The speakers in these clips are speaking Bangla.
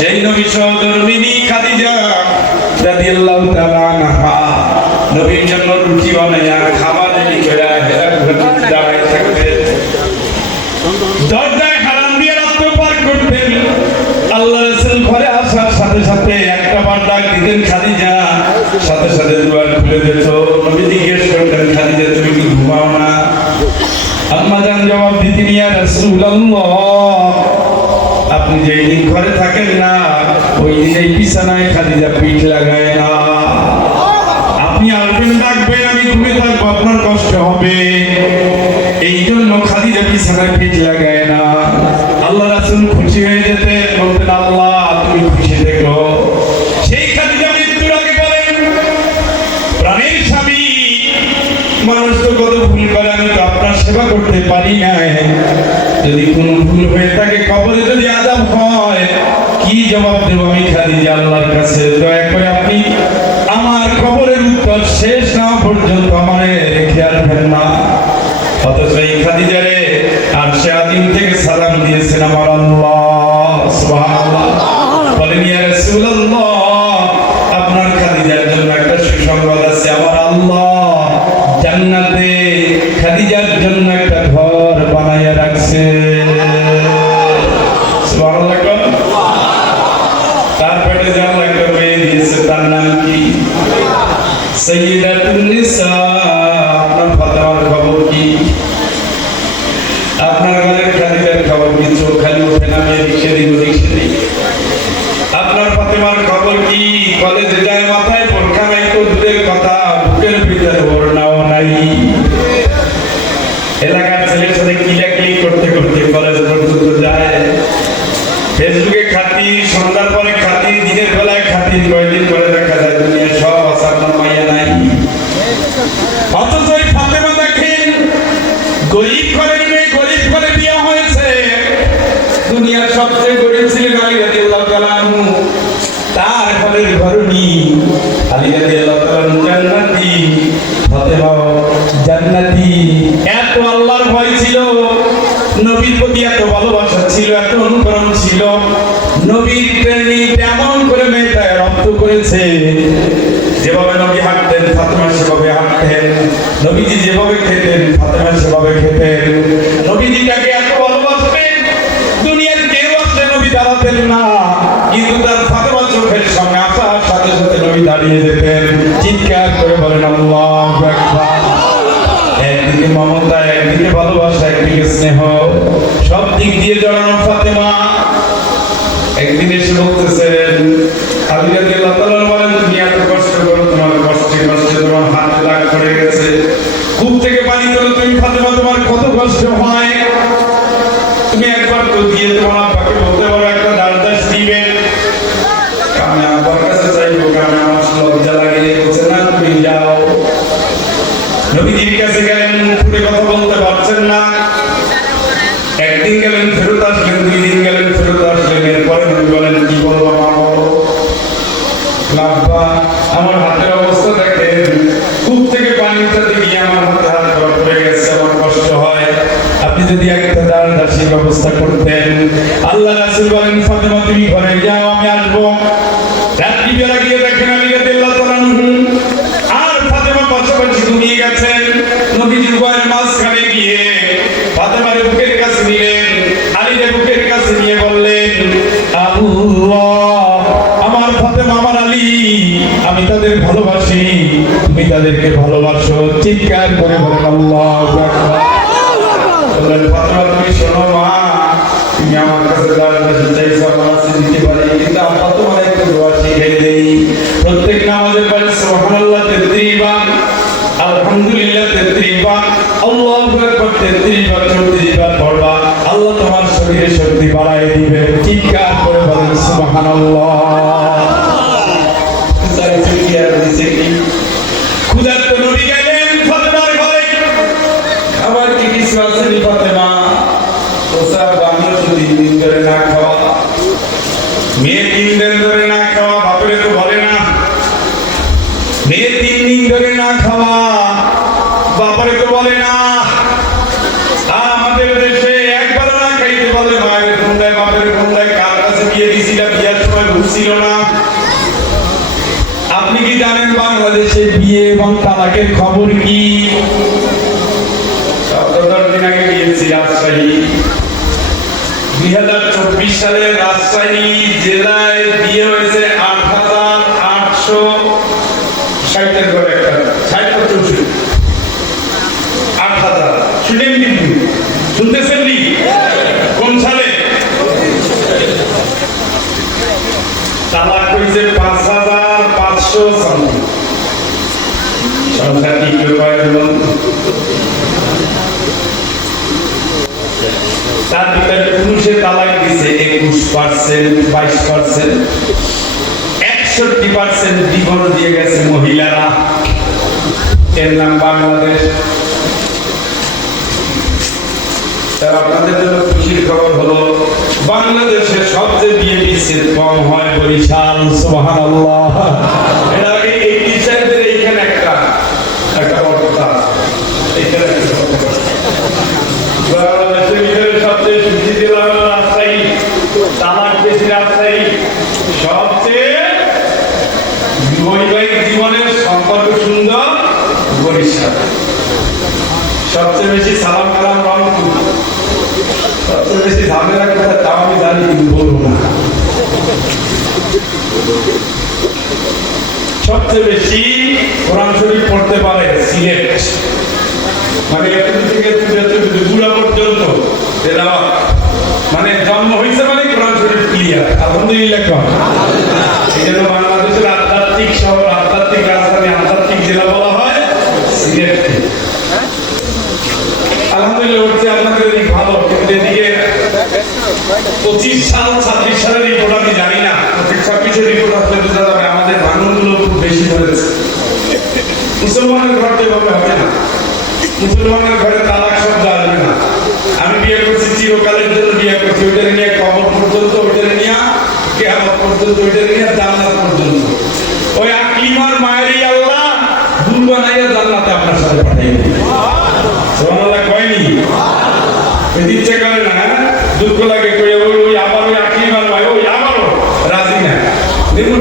সেই নবী সহধর্মিনী খাদিজা রাদিয়াল্লাহু তাআলা আনহা নবীর জন্য রুটি বানায়া খাবার রেডি করে দাঁড়ায় থাকতেন, দরজায় হারাম দিয়ে রাত্র পার করতেন। আল্লাহ রাসূল ঘরে আসার সাথে সাথে একটা বার ডাক দিতেন খাদিজা, সাথে সাথে দুয়ার খুলে দিত। নবী জিজ্ঞেস করতেন, খাদিজা তুমি কি ঘুমাও না? আম্মা জান জবাব দিতেন, ইয়া রাসূলুল্লাহ আপনি যেই দিন ঘরে থাকেন না ওই দিন এই বিছানায় খাদিজা পিঠ লাগায় না। আপনি আসবেন ডাকবেন, আমি ঘুমিয়ে থাকবো, আপনার কষ্ট হবে, এই জন্য খাদিজা বিছানায় পিঠ লাগায় না। আল্লাহ রাসূল খুশি হয়ে যেতেন, বলতেন আল্লাহ তুমি খুশি থেকো। সেই খাদিজা মৃত্যুর আগে বলেন, প্রাণের স্বামী মানুষ তো কত ভুল করে, আমি তো আপনার সেবা করতে পারি না, যদি কোনো ভুল হয়ে থাকে কবরে যদি আযাব হয় কি জবাব দেব আমি খাদিজা আল্লাহর কাছে? দয়া করে আপনি আমার কবরের উত্তর শেষ না পর্যন্ত আমারে রেখে আসবেন না। অথচ এই খাদিজারে আরশে আযীম থেকে সালাম দিয়েছেন আমার আল্লাহ। সুবহানাল্লাহ। বলেন ইয়া রাসূলুল্লাহ আপনার খাদিজার জন্য একটা সুসংবাদ আছে, আমার আল্লাহ জান্নাতে খাদিজার জন্য একটা ঘর বানায়া রাখছে। সুবহানাল্লাহ। তার পেটে যেমন একটা মেয়ে দিয়েছে, তার নাম কি? সাইয়্যিদাতুন নিসা। আপনার ফাতেমার খবর কি? আপনার ঘরের খাদিজার খবর কি? চোখ খালি ওঠে না মেয়ে সেদিক ওদিক সেদিক। আপনার ফাতেমার খবর কি? কলেজে যায় মাথায় বোরকা নাই তো দূরের কথা, বুকের ভিতরে ওড়নাও নাই। এলাকার ছেলের সাথে কিলাকিলি করতে করতে কলেজ পর্যন্ত যায়। ফেসবুকে খাতি, সন্ধ্যার পরে খাতি, দিনের বেলায় খাতি, কয়েকদিন পরে দেখা যায় দুনিয়া সব আছে, আপনার মাইয়া নাই। অথচ ওই ফাতেমা দেখেন গরিব ঘরের মেয়ে, গরিব ঘরে বিয়ে হয়েছে। দুনিয়ার সবচেয়ে গরিব ছিলেন আলী রাদিয়াল্লাহু তাআলা আনহু, তার ঘরের ঘরণী আলী রাদিয়াল্লাহু তাআলা জান্নাতি, ফাতেমা জান্নাতি। এত আল্লাহর ভয় ছিল, নবীর প্রতি এত ভালোবাসা ছিল, এত অনুকরণ ছিল, নবীর ট্রেনিং এমন করে মেয়েটা রপ্ত করেছে। যেভাবে নবী হাঁটতেন ফাতেমা সেভাবে হাঁটতেন, নবীজি যেভাবে খেতেন ফাতেমা সেভাবে খেতেন। নবীজিটাকে এত ভালোবাসতেন, দুনিয়ার কেউ আসলে নবী দাঁড়াতেন না, কিন্তু তার ফাতেমা চোখের সামনে আসার সাথে সাথে নবী দাঁড়িয়ে যেতেন, চিৎকার করে বলেন আল্লাহু আকবার। একদিকে মমতা, একদিকে ভালোবাসা, একদিকে স্নেহ, সব দিক দিয়ে জড়ানো ফাতেমা। একদিন এসে বলতেছেন, আলী রাদিয়াল্লাহু তাআলা বলেন তুমি এত কষ্ট করো, তোমার কষ্টে কষ্টে তোমার হাত দাগ পড়ে গেছে, কূপ থেকে পানি তোলো তুমি ফাতেমা, তোমার কত কষ্ট হয়, তুমি একবার তো দিয়ে তোমার আব্বাকে বলতে পারো একটা দারদাস দিবেন। আমি আব্বার কাছে চাইবো, কারণ আমার লজ্জা লাগে। বলছে না তুমি যাও। নবীজির কাছে গেলেন, ফুটে কথা বলতে পারছেন না। একদিন গেলেন, ফেরত আসলেন, 2 দিন গেলেন, ফেরত আসলেন। এরপরে নবী বলেন কি বলবো মা বলো? আব্বা আমার হাতের অবস্থা দেখেন, কূপ থেকে পানি উঠাতে গিয়ে আমার হাতে হাত পড়ে গেছে, আমার কষ্ট হয়, আপনি যদি একটা দারদাসের ব্যবস্থা করতেন। আল্লাহ রাসূল বলেন ফাতেমা তুমি ঘরে যাও, আমি আসবো। রাত্রি বেলা গিয়ে দেখেন আলী রাদিয়াল্লাহু তাআলা আনহু আর ফাতেমা পাশাপাশি ঘুমিয়ে গেছেন। নবীজির ঘরের মাঝখানে গিয়ে ফাতেমার বুকের কাছে নিলেন, আলীর বুকের কাছে নিয়ে বললেন আল্লাহ আমার ফাতেমা, আমার আলী, আমি তাদের ভালোবাসি, তুমি তাদেরকে ভালোবাসো। চিৎকার করে বলেন আল্লাহু আকবার। বলেন ফাতেমা তুমি শোনো মা, তুমি আমার কাছে দাঁড়াতে চাইছো, আমার কাছে দিতে পারি, কিন্তু আমরা তোমার একটা দোয়া শিখিয়ে দেই। প্রত্যেক নামাজের পরে সুবহানাল্লাহ 33 বার, আলহামদুলিল্লাহ 33 বার, আল্লাহু আকবার 33 বার, 34 বার পড়বা, আল্লাহ তোমার শরীরে শক্তি বাড়ায় দিবে। চিৎকার করে বলেন সুবহানাল্লাহ। ক্ষুধার্ত নবী গেলেন ফাতেমার ঘরে, আবার কি কিছু আছে ফাতেমা? আমিও তো 3 দিন ধরে না খাওয়া, মেয়ে 3 দিন ধরে না খাওয়া, বাপরে তো বলে না। মেয়ে 3 দিন ধরে না খাওয়া, বাপরে তো বলে না। আমাদের দেশে একবার না খাইতে বলে মায়ের ফোন দেয়, বাপের ফোন দেয়, কার কাছে বিয়ে দিয়েছিলাম, বিয়ার সময় ঘুরছিল না। আপনি কি জানেন বাংলাদেশে বিয়ে এবং তালাকের খবর কি? 14 দিন আগে গিয়েছি রাজশাহী। 2024 সালে রাজশাহী জেলায় বিয়ে হয়েছে 8,860 করে একটা 60 8,000 শুনেন কিন্তু শুনতেছেন নি? কোন সালে? তালাক হয়েছে 5,500 সামথিং। সংখ্যা কি কেউ পায় বলুন? তার ভিতরে পুরুষের তালাক দিছে 21%, 22%, 61% ডিভোর্স দিয়ে গেছে মহিলারা। এর নাম বাংলাদেশ। তার আপনাদের জন্য খুশির খবর হলো বাংলাদেশে সবচেয়ে বিয়ে বিচ্ছেদ কম হয় বরিশাল। সুবহানাল্লাহ। এর আগে এই টিচারদের এইখানে একটা অর্থ এইখানে বাংলাদেশের ভিতরে সবচেয়ে সুখী জেলা হলো রাজশাহী, তালাক বেশি রাজশাহী। সবচেয়ে বৈবাহিক জীবনের সম্পর্ক সুন্দর বরিশাল। সবচেয়ে বেশি সালাম কালাম রংপুর। সবচেয়ে বেশি ঝামেলা কথা তাও আমি জানি কিন্তু বলবো না। সবচেয়ে বেশি কোরআন শরীফ পড়তে পারে সিলেট, মানে এতটুকু থেকে বুড়া পর্যন্ত মানে জন্ম হয়েছে মানে কোরআন শরীফ ক্লিয়ার। আলহামদুলিল্লাহ। এই জন্য বাংলাদেশের আধ্যাত্মিক শহর, আধ্যাত্মিক রাজধানী, আধ্যাত্মিক জেলা বলা হয় সিলেটকে। আলহামদুলিল্লাহ হচ্ছে আপনাদের দিক ভালো, কিন্তু এদিকে 25 সাল 26 সালের রিপোর্ট আমি জানি না। 25-26 রিপোর্ট আসলে বোঝা যাবে আমাদের ভাঙনগুলো খুব বেশি হয়েছে। মুসলমানের ঘর তো এভাবে হবে না। মুসলমানের ঘরে তালাক শব্দ আসবে না। আমি বিয়ে করছি চিরকালের জন্য বিয়ে করছি, ওইটারে নিয়ে কবর পর্যন্ত, ওইটারে নিয়ে কিয়ামত পর্যন্ত, ওইটারে নিয়ে জান্নাত পর্যন্ত। ওই আকলিমার মায়েরই আল্লাহ ভুল বানাইয়া জান্নাতে আপনার সাথে পাঠাই দিবে। সুবহানাল্লাহ কয়নি? ইচ্ছে করে না, দুঃখ লাগে, কই ওই আবার ওই আকলিমার মায় ওই আবারও রাজি না। দেখুন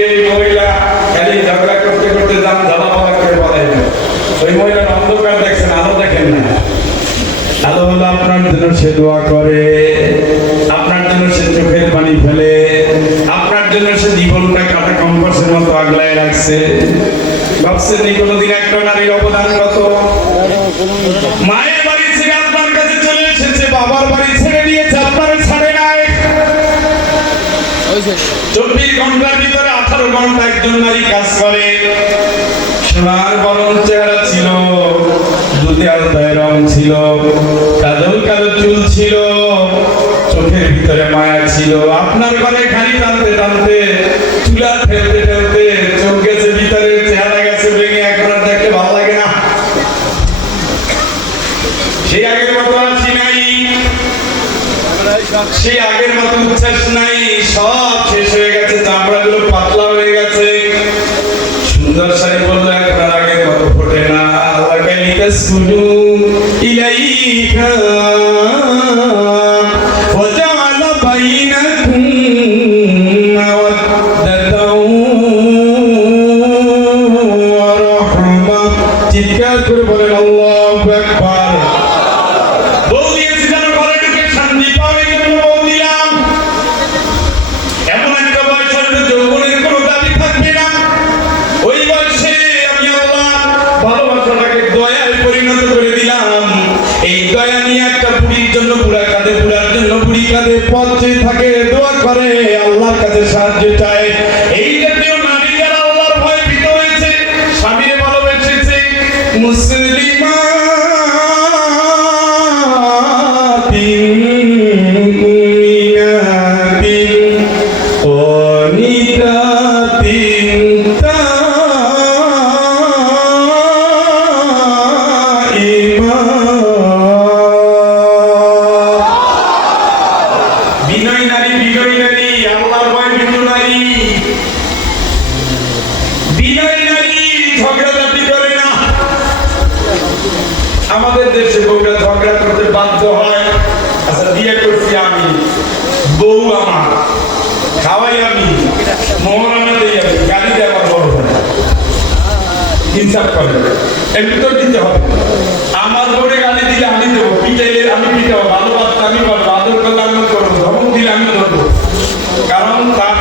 এই মহিলা খালি ঝগড়া করতে করতে দাম জ্বালা পালা করে বলাই না। ওই মহিলার অন্ধকার দেখছেন, আলো দেখেন না। আলো হলো আপনার জন্য সে দোয়া করে, আপনার জন্য সে চোখের পানি ফেলে, আপনার জন্য সে জীবনটা কাটা কম্পাসের মতো আগলায় রাখছে। ভাবছেন নি কোনোদিন একটা নারীর অবদান কত? মায়ের বাড়ি ছেড়ে আপনার কাছে চলে এসেছে, বাবার বাড়ি ছেড়ে দিয়েছে, আপনার ছাড়ে নাই। 24 ঘন্টার ভিতরে 18 ঘন্টা একজন নারী কাজ করে। সোনার বরণ চেহারা ছিল, দুধে আলতায় রং ছিল, কাজল কালো চুল ছিল, চোখের ভিতরে মায়া ছিল। আপনার ঘরে খালি টানতে টানতে, চুলা ঠেলতে ঠেলতে চোখ গেছে ভিতরে, চেহারা গেছে ভেঙে, এখন আর দেখতে ভালো লাগে না। সেই আগের মতো আছি নাই, সেই আগের মতো উচ্ছ্বাস নাই, সব শেষ হয়ে গেছে, চামড়াগুলো পাতলা হয়ে গেছে। সুন্দর শাড়ি বললে এখন আর আগের মতো ফোটে না। আল্লাহ কালিকা সুজু ইলাইকা ওয়া জাআলা বাইনাকুম মাওয়াদ্দাতাও ওয়া রাহমা। চিৎকার করে বলেন আল্লাহু আকবার। বল দিয়েছি যেন ঘরে ঢুকে শান্তি পাবে, কিন্তু বল দিলাম এমন একটা বয়স আসবে যৌবনের কোনো দাবি থাকবে না। ওই বয়সে আমি আল্লাহ ভালোবাসাটাকে দয়ায় পরিণত করে দিলাম। এই দয়া নিয়ে একটা বুড়ির জন্য বুড়া কাঁদে, বুড়ার জন্য বুড়ি কাঁদে, পথ চেয়ে থাকে, দোয়া করে, আল্লাহর কাছে সাহায্য চায়। এই জাতীয় নারী যারা আল্লাহর ভয়ে ভীত হয়েছে, স্বামীরে ভালোবেসেছে, মুসলিমা আমাদের দেশে বউরা ঝগড়া করতে বাধ্য হয়। আচ্ছা বিয়ে করছি আমি, বউ আমার, খাওয়াই আমি, মহারানা দেই আমি, গালি দেয় আমার বড় ভাই। ইনসাফ করে একটু তো দিতে হবে। আমার বউরে গালি দিলে আমি দেবো, পিটাইলে আমি পিটাবো, ভালোবাসতে আমি বলবো, আদর করলে আমি করবো, ধমক দিলে আমি ধরবো। কারণ তার